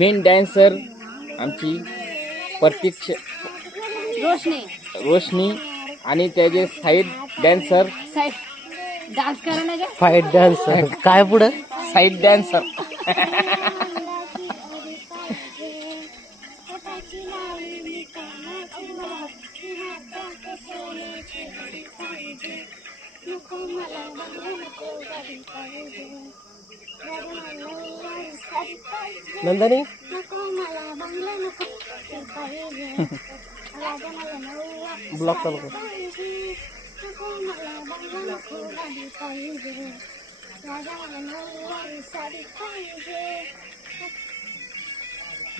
Main dancer आमची प्रतीक्षा रोशनी आणि त्याचे साईड डान्सर डान्स करा ना फाईट डान्सर काय पुढं साईड डान्सर नंदनी ब्लॉक चालू कर.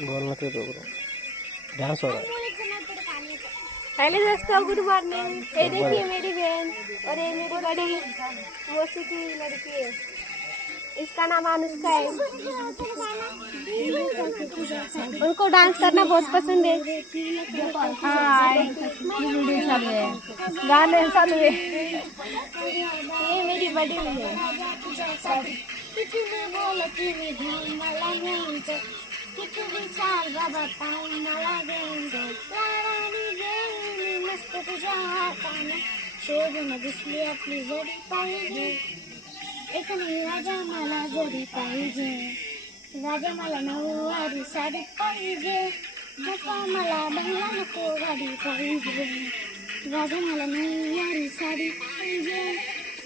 बोल नको तो डांस हो रहा है. पहले दोस्तों गुड मॉर्निंग. ये देखिए मेरी बहन और ये मेरी बड़ी मौसी की लड़की है. इसका नाम अनुष्का है. उनको डांस करना बहुत पसंद है. हाँ गाने चालू है. ये मेरी बड़ी है. शोधून दिसली आपली जडी पाहिजे. एक राजा मला जडी पाहिजे. राजा मला नऊवारी साडी पाहिजे. नको मला बंगला नको गाडी पाहिजे. राजा मला नऊवारी साडी पाहिजे.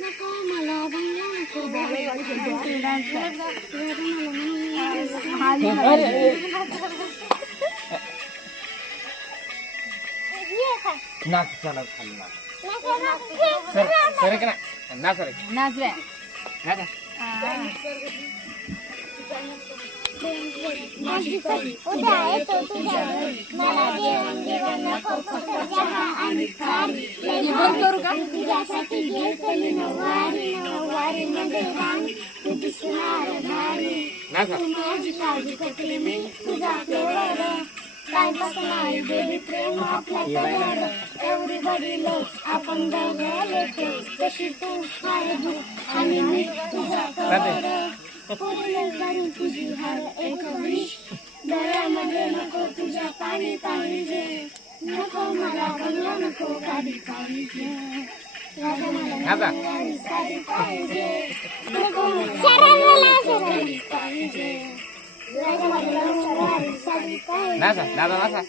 नको मला बंगला नको गाडी पाहिजे. राजा मला नऊवारी नाच चला खाली नाच सर का नाच रे नाच रे. उद्या येतो तुझ्या घरी. मला जेवण जेवण नको फक्त चहा आणि खारी. तुझ्यासाठी घेतली नऊवारी. नऊवारी मध्ये राणी तू दिसणार भारी. तू माझी काळजी करते मी तुझा प्रेम. टाइमपास नाही बेबी प्रेम आपल्याकडे. एव्हरीबडी लव्स आपण दोघं जशी तू माझी तू आणि मी तुझा पूर्ण करू तुझी हर एक विश. डोळ्यामध्ये नको तुझ्या पाणी पाहिजे. नको मला बंगला नको गाडी पाहिजे. राजा मला नऊवारी साडी पाहिजे. नको मला साडी पाहिजे. राजा मला नऊवारी साडी पाहिजे. नाचा नाचा नाचा